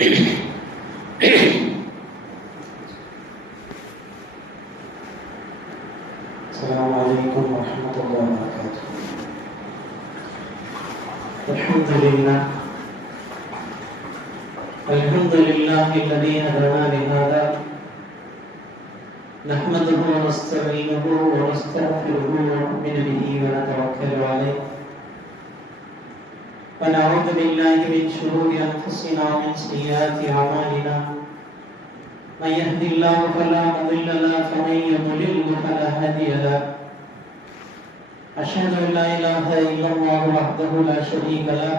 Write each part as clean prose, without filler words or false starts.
السلام عليكم ورحمة الله وبركاته. الحمد لله الذي هدانا لهذا نحمده ونستعينه ونستغفره ونؤمن به ونتوكل عليه ونعوذ بالله من شرور أنفسنا ومن سيئات أعمالنا من يهد الله فلا مضل له ومن يضلل فلا هادي له أشهد أن لا إله إلا الله وحده لا شريك له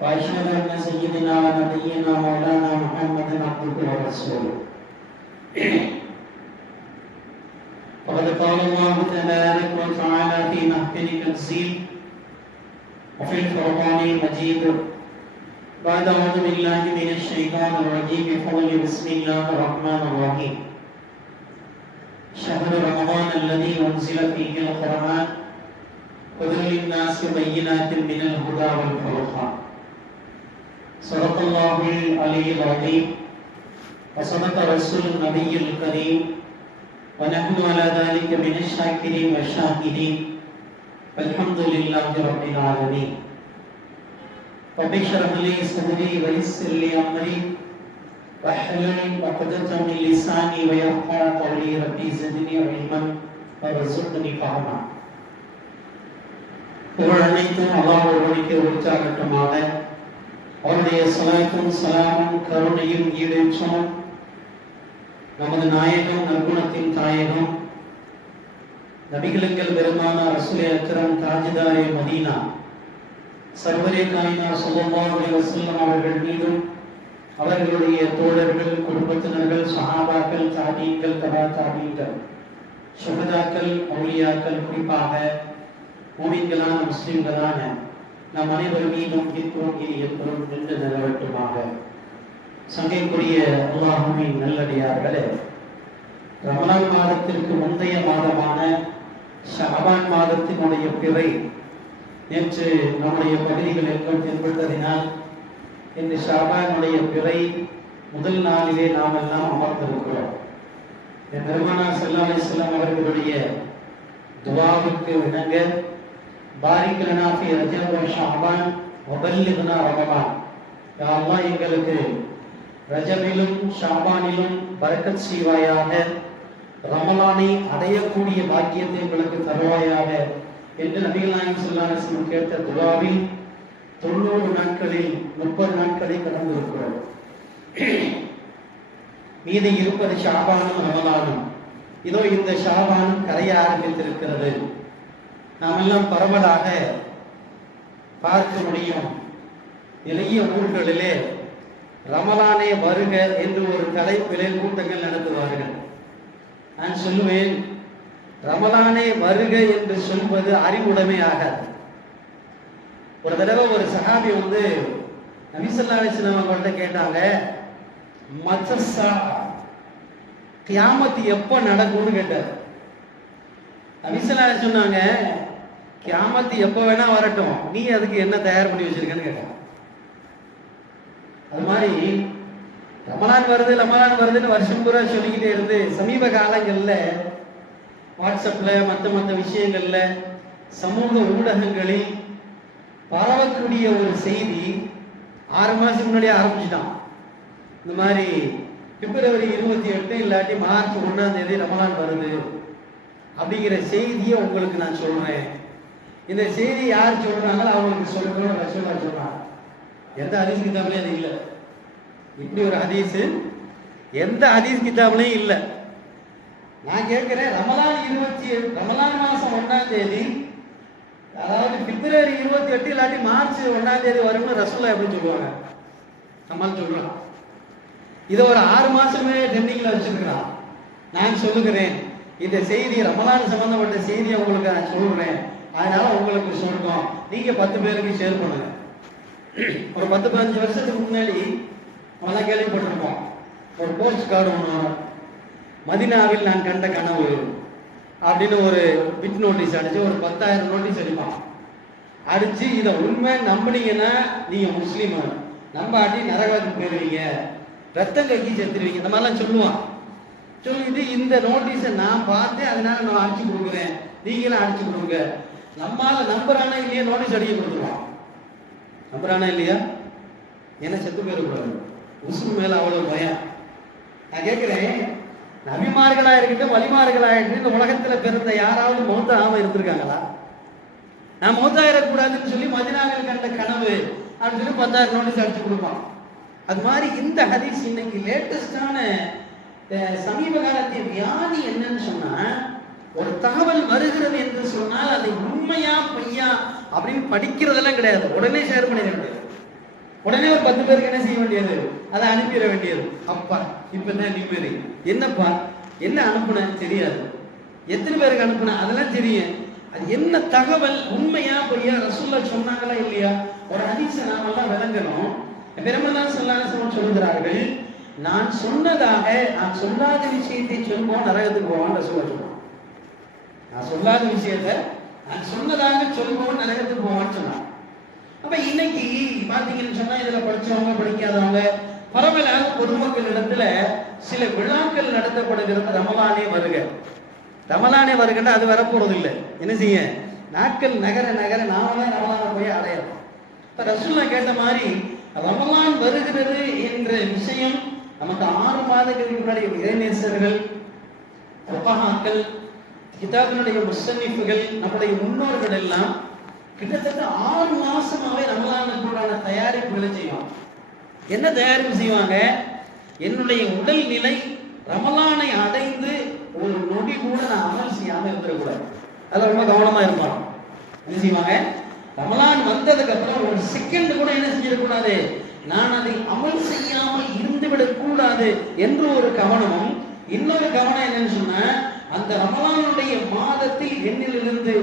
وأشهد أن سيدنا ونبينا مولانا محمدا عبده ورسوله. وقد قال الله تبارك وتعالى في محكم تنزيل وفي القرآن المجيد بعد أعوذ بالله من الشيطان الرجيم بقول بسم الله الرحمن الرحيم شهر رمضان الذي أنزل فيه القرآن هدى للناس بينات من الهدى والفرقان. صدق الله العلي العظيم وصدق رسول النبي الكريم ونحن على ذلك من الشاكرين والشاهدين والحمد لله رب العالمين. رب اشرح لي صدري ويسر لي أمري واحلل عقدة من لساني ويفقهوا قولي ربي زدني علما وارزقني فهما. புகழ் அனைத்தும் அல்லாஹ் ஒருவனுக்கு உரித்தாகட்டுமாக. அவருடைய ஸலாத்தும் ஸலாமும் கருணையும் ஈடேற்றும் நமது நாயகம் நற்குணத்தின் தாயகம் நபிகளுங்கள் பெருமானார் ரசூலே அக்ரம் தாஜிதாரே மதீனா சர்வரே காயினார் ஸல்லல்லாஹு அலைஹி வஸல்லம் அவர்கள் மீதும் அவர்களுடைய தோழர்கள், குடும்பத்தினர்கள், சஹாபாக்கள், தாபீன்கள், தபா தாபீன்கள், ஷுஹதாக்கள், அவுலியாக்கள், குறிப்பாக முஃமின்களான முஸ்லிம்களான நம் அனைவர் மீதும் எப்பொழுதும் நின்று நிலவட்டுமாக. சங்கைக்குரிய அல்லாஹ்வின் நல்லடியார்களே, ரமலான் மாதத்திற்கு முந்தைய மாதமான ஷஅபான் மாதத்தினுடைய பிறை நேற்று நம்முடைய பகுதிகளில் தென்பட்டதினால் இன்று ஷஅபானுடைய பிறை முதல் நாளிலே நாம் எல்லாம் அமர்ந்திருக்கிறோம். பெருமானார் ஸல்லல்லாஹு அலைஹி வஸல்லம் அவர்களுடைய துஆவுக்கு இணங்க பாரிக் லனா ஃபீ ரஜப் வ ஷஅபான் வ பல்லிக்னா ரமலான். யா அல்லாஹ், எங்களுக்கு ரஜபிலும் ஷஅபானிலும் பரக்கத் செய்வாயாக, ரமலானை அடையக்கூடிய பாக்கியத்தை எங்களுக்கு தருவாயாக என்று நபிகள் நாயகம் ஸல்லல்லாஹு அலைஹி வஸல்லம் கேட்ட துஆவில் 90 நாட்களில் 30 நாட்களை கடந்திருக்கிறோம். மீதி இருப்பது ஷஅபானும் ரமலானும். இதோ இந்த ஷஅபானும் கரைய ஆரம்பித்திருக்கிறது. நாம் எல்லாம் பரவலாக பார்க்க முடியும். நிறைய ஊர்களிலே ரமலானே வருக என்று ஒரு தலைப்பிலே கூட்டங்கள் நடத்துவார்கள். நான் சொல்லுவேன், ரமலானே வருக என்று சொல்வது அறிவுடைமை ஆகாது. ஒரு தடவை ஒரு சஹாபி நபி ஸல்லல்லாஹு அலைஹி வஸல்லம் அவங்கள்ட்ட கேட்டாங்க, மத்தஸா கியாமத் எப்ப நடக்கும்னு கேட்டார். நபி ஸல்லல்லாஹு அலைஹி சொன்னாங்க, கியாமத் எப்ப வேணா வரட்டும், நீ அதுக்கு என்ன தயார் பண்ணி வச்சிருக்கன்னு கேட்டாங்க. அது மாதிரி ரமலான் வருதுன்னு வருஷம் பூரா சொல்லிக்கிட்டே இருந்து சமீப காலங்கள்ல வாட்ஸ்அப்ல மற்ற விஷயங்கள்ல சமூக ஊடகங்களில் பரவக்கூடிய ஒரு செய்தி 6 மாசம் முன்னாடியே ஆரம்பிச்சுட்டான். இந்த மாதிரி பிப்ரவரி 28 இல்லாட்டி மார்ச் 1 ரமலான் வருது அப்படிங்கிற செய்தியை உங்களுக்கு நான் சொல்றேன். இந்த செய்தி யார் சொல்றாங்களோ அவங்களுக்கு சொல்லணும் ரசூலுல்லாஹ் சொல்றாங்க. எந்த ஹதீஸ் கிதாப்லயும் அது இல்லை. இப்படி ஒரு ஹதீஸ் எந்த ஹதீஸ் கிதாப்லயும் இல்லை. நான் கேட்கிறேன், ரமலான் மாசம் 1 அதாவது பிப்ரவரி 28 இல்லாட்டி மார்ச் 1 வரும்னு ரசூலுல்லாஹ் எப்படி சொல்லுவாங்க? நம்மால் சொல்றான். இதை ஒரு 6 மாசமே ட்ரெண்டிங்ல வச்சிருக்கிறான். நான் சொல்லுகிறேன், இந்த செய்தி ரமலான் சம்பந்தப்பட்ட செய்தியை உங்களுக்கு நான் சொல்றேன், அதனால உங்களுக்கு சொல்றோம், நீங்க 10 பேருக்கு ஷேர் பண்ணுங்க. ஒரு 10-15 வருஷத்துக்கு முன்னாடி நம்மளாம் கேள்விப்பட்டிருப்போம், ஒரு போஸ்ட் கார்டு ஒன்று, மதினாவில் நான் கண்ட கனவு அப்படின்னு ஒரு பிட் நோட்டீஸ் அடிச்சு ஒரு 10,000 நோட்டீஸ் அடிப்பான். அடிச்சு இதை உண்மை நம்பினீங்கன்னா நீங்க முஸ்லீம், நம்பாட்டி நரகத்துக்கு போயிருவீங்க, ரத்தம் கக்கி செத்துருவீங்க, இந்த மாதிரிலாம் சொல்லுவான். சொல்லிட்டு இந்த நோட்டீஸை நான் பார்த்தேன், அதனால நான் அடிச்சு கொடுக்குறேன், நீங்களும் அடிச்சு கொடுங்க. நம்மால நம்புறானா இல்லையா நோட்டீஸ் அடிக்க கொடுத்துருவான். நம்புறானா இல்லையா? என்ன செத்து போயிடக்கூடாது, உசுறு மேல அவ்வளவு பயம். நான் கேட்கிறேன், நபிமார்களா இருக்கட்டும் வலிமார்களா இருக்கட்டும் இந்த உலகத்துல பிறந்த யாராவது மௌத்தாகாம இருந்திருக்காங்களா? நான் மௌத்தாயிடக்கூடாதுன்னு சொல்லி மதினாவில் கண்ட கனவு அப்படின்னு சொல்லி 10,000 நோட்டீஸ் அடிச்சு கொடுப்பான். அது மாதிரி இந்த ஹதீஸ் இன்னைக்கு லேட்டஸ்டான சமீப காலத்திய வியாதி என்னன்னு சொன்னா, ஒரு தகவல் வருகிறது என்று சொன்னால் அதை உண்மையா பொய்யா அப்படின்னு படிக்கிறதெல்லாம் கிடையாது, உடனே ஷேர் பண்ணிட வேண்டியது, உடனே ஒரு 10 பேருக்கு என்ன செய்ய வேண்டியது, அதை அனுப்பிட வேண்டியது. அப்பா இப்பதான் நிம்மதி. என்னப்பா என்ன அனுப்புன தெரியாது, எத்தனை பேருக்கு அனுப்புன அதெல்லாம் தெரியும், அது என்ன தகவல் உண்மையா பொய்யா, ரசூலுல்லாஹ் சொன்னாங்களா இல்லையா, ஒரு ஹதீஸை நாமெல்லாம் விளங்கணும். பெருமானார் ஸல்லல்லாஹு அலைஹி வஸல்லம் சொல்கிறார்கள், நான் சொன்னதாக நான் சொல்லாத விஷயத்தை சொல்வோம் நரகத்துக்கு போவான் ரசூலுல்லாஹ் சொல்றாங்க. நான் சொல்லாத விஷயத்தை நான் சொன்னதாக சொல்வோம் நரகத்துக்கு போவான்னு சொன்னாங்க. அப்ப இன்னைக்கு பாத்தீங்கன்னு சொன்னா இதுல படிச்சவங்க படிக்காதவங்க பரவலாக பொதுமக்கள் இடத்துல சில விழாக்கள் நடத்தப்படுகிறது. ரமலானே வருக, ரமலானே வருகன்னா அது வரப்போறது இல்லை. என்ன செய்ய, நாட்கள் நகர நகர நாம தான் ரமலானை போய் அடையணும். இப்ப ரசூலுல்லாஹ் கேட்ட மாதிரி ரமலான் வருகிறது என்ற விஷயம் நமக்கு 6 மாதங்களுக்கு முன்னாடி இறைநேசர்கள், ஃபுகஹாக்கள், கிதாபினுடைய முஸ்ஸன்னிஃப்கள், நம்முடைய முன்னோர்கள் எல்லாம் கிட்டத்தட்ட 6 மாசமாவே ரமலானுக்குள்ளான தயாரிப்புகளை செய்வாங்க. என்ன தயாரிப்பு செய்வாங்க, என்னுடைய உடல் நிலை ரமலானை அடைந்து ஒரு நொடி கூட நான் அமல் செய்யாம இருந்துடக்கூடாது, அதில் ரொம்ப கவனமா இருப்பாங்க. என்ன செய்வாங்க, ரமலான் வந்ததுக்கு அப்புறம் ஒரு செகண்ட் கூட என்ன செஞ்சிடக்கூடாது, நான் அதை அமல் செய்யாமல் இருந்துவிடக் கூடாது என்று ஒரு கவனமும், இன்னொரு கவனம் என்னன்னு சொன்னா, அந்த ரமலானுடைய மாதத்தில் என்னிலிருந்து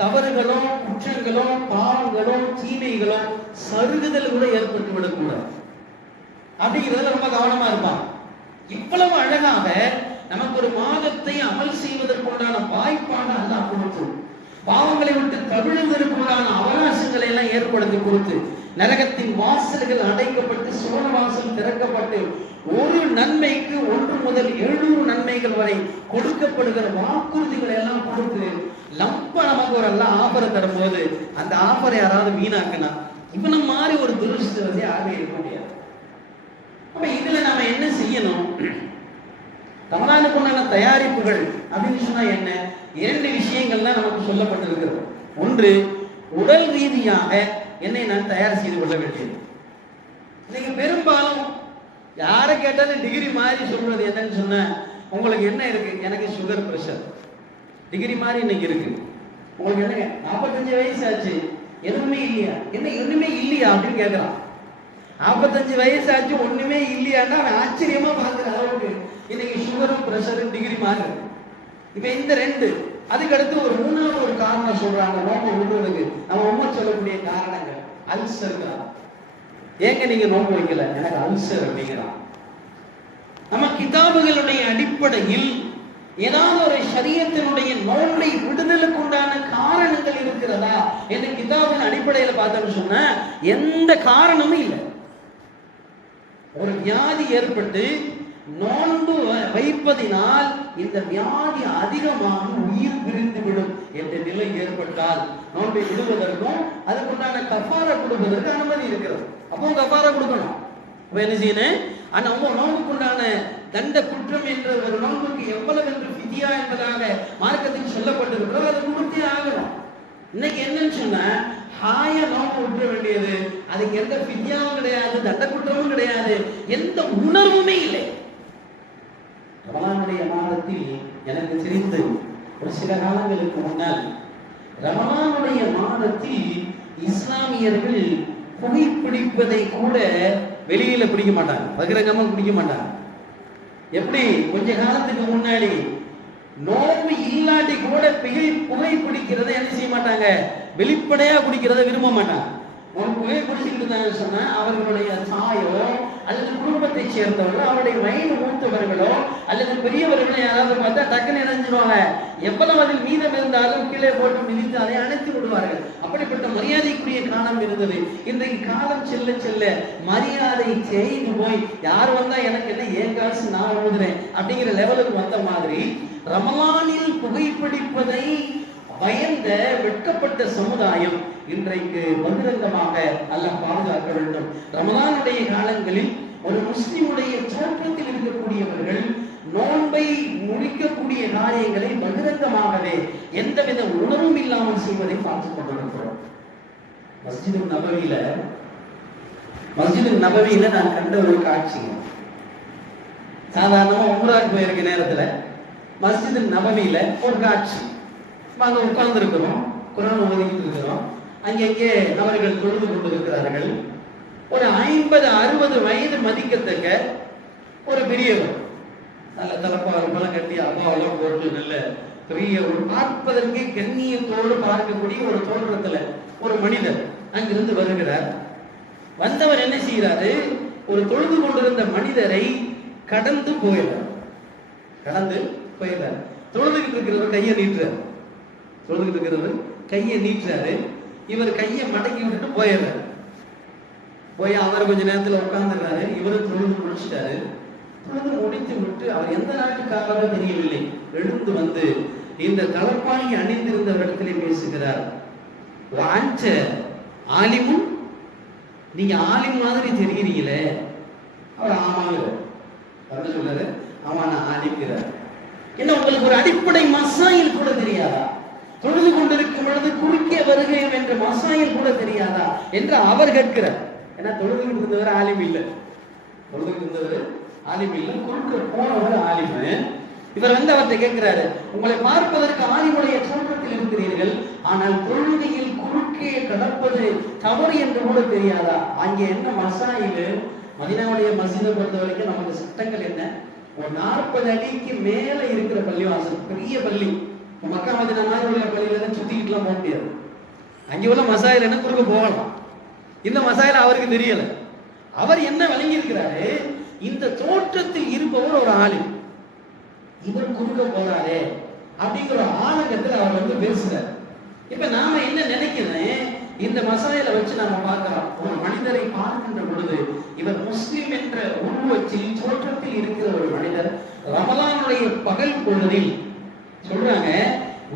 தவறுகளோ குற்றங்களோ பாவங்களோ தீமைகளோ சருகுதல் கூட ஏற்பட்டு விடக்கூடாது அப்படிங்கிறதுல ரொம்ப கவனமா இருப்பாங்க. இவ்வளவு அழகாக நமக்கு ஒரு மாதத்தை அமல் செய்வதற்குண்டான வாய்ப்பான அல்லாஹ் கொடுத்து, பாவங்களை விட்டு தவிழ்வதற்குண்டான அவகாசங்களை எல்லாம் ஏற்படுத்தி கொடுத்து, நரகத்தின் வாசல்கள் அடைக்கப்பட்டு சுவன வாசல் திறக்கப்பட்டு ஒரு நன்மைக்கு 1 முதல் 700 நன்மைகள் வரை கொடுக்கப்படுகிற வாக்குறுதிகளை எல்லாம் கொடுத்து லம்ப நமக்கு ஒரு எல்லாம் ஆஃபரை தரும்போது அந்த ஆஃபரை யாராவது வீணாக்கினா இவனை மாதிரி ஒரு துருஷ்டவதி யாரும் இருக்க முடியாது. அப்ப இதுல நாம என்ன செய்யணும், ரமலானுக்கு உண்டான தயாரிப்புகள் அப்படின்னு சொன்னா என்ன, 2 விஷயங்கள் தான் நமக்கு சொல்லப்பட்டிருக்கிறது. ஒன்று, உடல் ரீதியாக என்னை நான் தயார் செய்து கொள்ள வேண்டியது. இன்னைக்கு பெரும்பாலும் யாரை கேட்டாலும் டிகிரி மாதிரி சொல்றது என்னன்னு சொன்ன, உங்களுக்கு என்ன இருக்கு, எனக்கு சுகர் பிரஷர் டிகிரி மாதிரி இன்னைக்கு இருக்கு. உங்களுக்கு என்னங்க 45 வயசு ஆச்சு, எதுவுமே இல்லையா, என்ன ஒண்ணுமே இல்லையா அப்படின்னு கேட்கறான். 45 வயசு ஆச்சு ஒண்ணுமே இல்லையான்னா அவன் ஆச்சரியமா பார்க்கிற அளவுக்கு இன்னைக்கு சுகரும் பிரஷரும் டிகிரி மாதிரி இருக்கு. இப்ப இந்த 2, அதுக்கு அடுத்து ஒரு 3வது ஒரு காரணம் சொல்றாங்க நோம்பு விடுறதுக்கு. நம்ம உண்மை சொல்லக்கூடிய காரணங்கள் அல்சர் தான். ஏங்க நீங்க நோம்பு வைக்கல, எனக்கு அல்சர் அப்படிங்கிறான். நம்ம கிதாபுகளுடைய அடிப்படையில் ஏதாவது ஒரு ஷரியத்தினுடைய நோன்பை விடுதலுக்கு உண்டான காரணங்கள் இருக்கிறதா என்று கிதாபின் அடிப்படையில் பார்த்தோம்னு சொன்னா எந்த காரணமும் இல்லை. ஒரு வியாதி ஏற்பட்டு நோன்பு வைப்பதினால் இந்த வியாதி அதிகமாக உயிர் பிரிந்து விடும் என்ற நிலை ஏற்பட்டால் நோன்பை விடுவதற்கும் அதுக்குண்டான கஃபாரா கொடுப்பதற்கு அனுமதி இருக்கிறது. அப்போ கஃபாரா கொடுக்கணும். அப்ப என்ன செய்யணும், ஆனா நோன்புக்குண்டான தண்ட குற்றம் என்ற ஒரு நோன்புக்கு எவ்வளவு என்று ஃபிதியா என்பதாக மார்க்கத்தில் சொல்லப்பட்டிருக்கிறோம், அதை கொடுத்தே ஆகணும். இன்னைக்கு என்னன்னு சொன்னா ஹாயா நோன்பு விட்டுற வேண்டியது, அதுக்கு எந்த ஃபிதியாவும் கிடையாது, தண்ட குற்றமும் கிடையாது, எந்த உணர்வுமே இல்லை. ரமலானுடைய மாதத்தில் எனக்கு தெரிந்து ஒரு சில காலங்களுக்கு முன்னால் ரமலானுடைய மாதத்தில் இஸ்லாமியர்கள் புகைப்பிடிப்பதை கூட வெளியில பிடிக்க மாட்டாங்க, பகிரங்கமா பிடிக்க மாட்டாங்க. எப்படி கொஞ்ச காலத்துக்கு முன்னாடி நோம்பு இல்லாட்டி கூட புகை பிடிக்கிறத என்ன செய்ய மாட்டாங்க, வெளிப்படையா குடிக்கிறத விரும்ப மாட்டாங்க. ஒரு புகை குடிச்சுக்கிட்டு இருந்தாங்க சொன்னா அவர்களுடைய சாயோ அல்லது குடும்பத்தை சேர்ந்தவர்களோ அவருடைய வயது மூத்தவர்களோ அல்லது பெரியவர்களோ யாராவது பார்த்தா டக்குன்னு இணைஞ்சிருவாங்க. எவ்வளவு அதில் மீதம் இருந்தாலும் கீழே போட்டு மிதித்து அதை அணைத்து விடுவார்கள். அப்படிப்பட்ட மரியாதைக்குரிய காலம் இருந்தது. இன்றைக்கு காலம் செல்ல செல்ல மரியாதை செய்து போய் யார் வந்தா எனக்கு என்ன, ஏன் காசு நான் ஓதுறேன் அப்படிங்கிற லெவலுக்கு வந்த மாதிரி ரமலானில் புகைப்பிடிப்பதை பயந்த வெட்கப்பட்ட சமுதாயம் இன்றைக்கு பகிரங்கமாக அல்லாஹ் பாதுகாக்க வேண்டும். ரமலானுடைய காலங்களில் ஒரு முஸ்லிமுடைய தோற்றத்தில் இருக்கக்கூடியவர்கள் நோன்பை முடிக்கக்கூடிய காரியங்களை பகிரங்கமாகவே எந்தவித உணர்வும் இல்லாமல் செய்வதை பார்த்துக் கொண்டிருக்கிறோம். மஸ்ஜிது நபவியில நான் கண்ட ஒரு காட்சி, சாதாரணமா உம்ராக்கு போயிருக்க நேரத்துல மஸ்ஜிது நபவியில ஒரு காட்சி, அங்க உட்கார்ந்து இருக்கிறோம், குர்ஆன் ஓதிக்கிட்டு இருக்கிறோம். அங்கங்கே அவர்கள் தொழுது கொண்டிருக்கிறார்கள். ஒரு 50-60 வயது மதிக்கத்தக்க ஒரு பெரியவர், நல்ல தலப்பால் பலம் கட்டி அப்பாவெல்லாம் போட்டு நல்ல பெரிய ஒரு பார்ப்பதற்கு கண்ணியத்தோடு பார்க்கக்கூடிய ஒரு தோற்றத்துல ஒரு மனிதர் அங்கிருந்து வருகிறார். வந்தவர் என்ன செய்கிறாரு, ஒரு தொழுது கொண்டிருந்த மனிதரை கடந்து போயிடார். தொழுதுகிட்டு இருக்கிறவர் கையை நீட்டுறாரு. இவர் கையை மடக்கி விட்டுட்டு போயிடுறாரு. போய் அவர் கொஞ்ச நேரத்துல உட்கார்ந்துறாரு. இவரு தொழுது முடிச்சிட்டாரு. தொழுது முடித்து விட்டு அவர் எந்த நாட்டுக்காரரோ தெரியவில்லை, எழுந்து வந்து இந்த தலப்பாணி அணிந்திருந்த இடத்திலே பேசுகிறார். வாஞ்ச ஆலிமும், நீங்க ஆலிம் மாதிரி தெரிகிறீங்களே. அவர் ஆமாங்க சொல்றாரு. ஆமா நான் ஆலிம்கிறார். என்ன உங்களுக்கு ஒரு அடிப்படை மசாயில் கூட தெரியாதா? தொழுது கொண்டிருக்கும் பொழுது குறுக்கே வருகிறேன் என்ற மசாயில் கூட தெரியாதா என்று அவர் கேட்கிறார். ஏன்னா தொழுதுகிட்டு இருந்தவர் ஆலிம் இல்லை, குறுக்க போனவர் ஆலிம். இவர் வந்து அவர்கிட்ட கேட்கிறாரு, உங்களை பார்ப்பதற்கு ஆலிமுடைய தோற்றத்தில் இருக்கிறீர்கள், ஆனால் தொழுகையில் குறுக்கே கடப்பது தவறு என்று கூட தெரியாதா? அங்கே என்ன மசாயில்? மதீனாவுடைய மஸ்ஜிதை பொறுத்த வரைக்கும் நமக்கு சட்டங்கள் என்ன? ஒரு 40 அடிக்கு மேல இருக்கிற பள்ளிவாசல், பெரிய பள்ளி. மக்கா மதீனா மாதிரி உள்ள பள்ளியில தான் சுத்திக்கிட்டுலாம் போக முடியாது. அங்கே உள்ள மசாயில் என்ன குறுக்க போகலாம். இந்த மசாயில் அவருக்கு தெரியல. அவர் என்ன வழங்கி இருக்கிறாரு, இந்த தோற்றத்தில் இருப்பவர் ஒரு ஆலிம், இவர் குறுக்க போறாரே அப்படிங்கிற ஆனங்கத்தில் அவர் வந்து பேசுறார். இப்ப நாம என்ன நினைக்கிறேன், இந்த மசாயில வச்சு நாம பார்க்கிறோம், ஒரு மனிதரை பார்க்கின்ற பொழுது இவர் முஸ்லிம் என்ற உருவத்தில் தோற்றத்தில் இருக்கிற ஒரு மனிதர் ரமலானுடைய பகல் பொழுதில் சொல்றாங்க,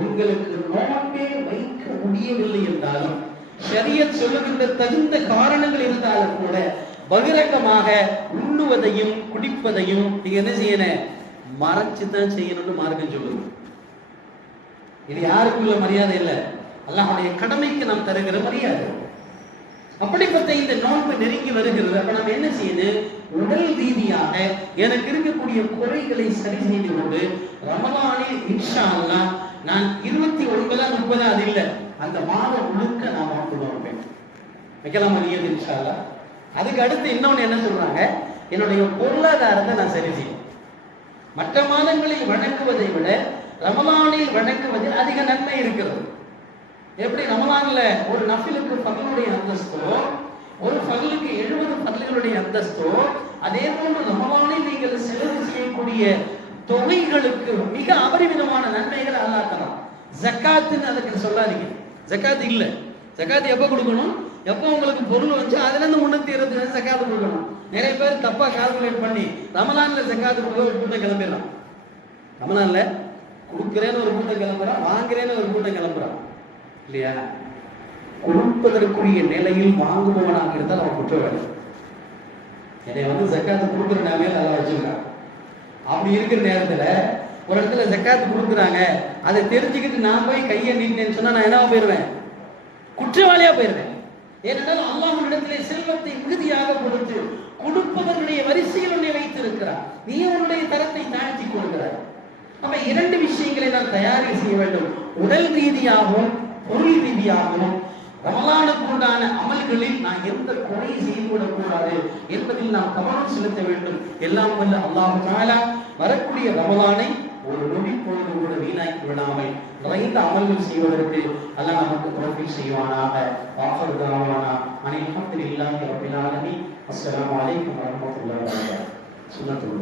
உங்களுக்கு நோன்பே வைக்க முடியவில்லை என்றாலும், ஷரியத் சொல்லுகின்ற தகுந்த காரணங்கள் இருந்தாலும் கூட பகிரங்கமாக உண்ணுவதையும் குடிப்பதையும் நீங்க என்ன செய்யணும், மறைச்சுதான் செய்யணும்னு மார்க்கம் சொல்லுது. இது யாருக்குள்ள மரியாதை இல்லை, அல்லாஹ்வுடைய கடமைக்கு நாம் தருகிற மரியாதை. அப்படிப்பட்ட இந்த நோன்பு நெருங்கி வருகிறது. அப்ப நம்ம என்ன செய்யணும், உடல் ரீதியாக எனக்கு இருக்கக்கூடிய குறைகளை சரி செய்து கொண்டு ரமலானில் இன்ஷா அல்லாஹ் நான் 29-30 அது இல்லை, அந்த மாதம் முழுக்க நான் நோன்பு வைக்கலாம் முடியாது இன்ஷா அல்லாஹ். அதுக்கு அடுத்து இன்னொன்னு என்ன சொல்றாங்க, என்னுடைய பொருளாதாரத்தை நான் சரி செய்யணும். மற்ற மாதங்களில் வணங்குவதை விட ரமலானில் வணங்குவதில் அதிக நன்மை இருக்கிறது. எப்படி ரமலான்ல ஒரு நஃபிலுக்கு பகலுடைய அந்தஸ்தோ, ஒரு பகலுக்கு 70 பகல்களுடைய அந்தஸ்தோ, அதே போன்று ரமலானில் நீங்கள் செலவு செய்யக்கூடிய தொகைகளுக்கு மிக அபரிமிதமான நன்மைகளை அல்லாஹ் தரான். ஜக்காத்துன்னு அதுக்கு சொல்லாதீங்க, ஜக்காத்து இல்லை. ஜக்காத்து எப்ப கொடுக்கணும், எப்போ உங்களுக்கு பொருள் வந்து அதுல இருந்து 320 ஜக்காத்து கொடுக்கணும். நிறைய பேர் தப்பா கால்குலேட் பண்ணி ரமலான்ல ஜக்காத்து கொடுக்க ஒரு கூட்டம் கிளம்பிடலாம். ரமலான்ல கொடுக்கிறேன்னு ஒரு கூட்டம் கிளம்புறான், வாங்குறேன்னு ஒரு கூட்டம் கிளம்புறான் இல்லையா? கொடுப்பதற்குரிய நிலையில் வாங்குபவனாக இருந்தால் அவன் குற்றவாளி. என்னை வந்து ஜக்காத்து கொடுக்குற நிலையில நல்லா வச்சிருக்கான். அப்படி இருக்கிற நேரத்துல ஒரு இடத்துல ஜக்காத்து கொடுக்குறாங்க, அதை தெரிஞ்சுக்கிட்டு நான் போய் கையை நீட்டினேன்னு சொன்னா நான் என்ன போயிடுவேன், குற்றவாளியா போயிடுவேன். ஏனென்றால் அல்லாஹ்விடத்திலே செல்வத்தை மிகுதியாக கொடுத்து கொடுப்பவர்களுடைய வரிசையில் உன்னை வைத்திருக்கிறார், நீ உன்னுடைய தரத்தை தாழ்த்தி கொடுக்கிறார். நம்ம 2 விஷயங்களை நாம் தயாரி செய்ய வேண்டும். உடல் ரீதியாகவும் பொருள் ரீதியாகவும் ரமலானுக்கு உண்டான அமல்களில் நான் எந்த குறை செய்துவிடக்கூடாது என்பதில் நாம் கவனம் செலுத்த வேண்டும். எல்லாம் வல்ல அல்லாஹ் தஆலா வரக்கூடிய ரமலானை ஒரு நொடி பொழுது கூட வீணாக்கி விடாமல் நிறைந்த அமல்கள் செய்வதற்கு அல்லாஹ் நமக்கு தௌஃபீக் செய்வானாக. ஆஃபர் தாவானா அனில் ஹம்துலில்லாஹி ரப்பில் ஆலமீன். அஸ்ஸலாமு அலைக்கும் வரஹ்மத்துல்லாஹி வபரகாத்துஹு. சுன்னத்துல்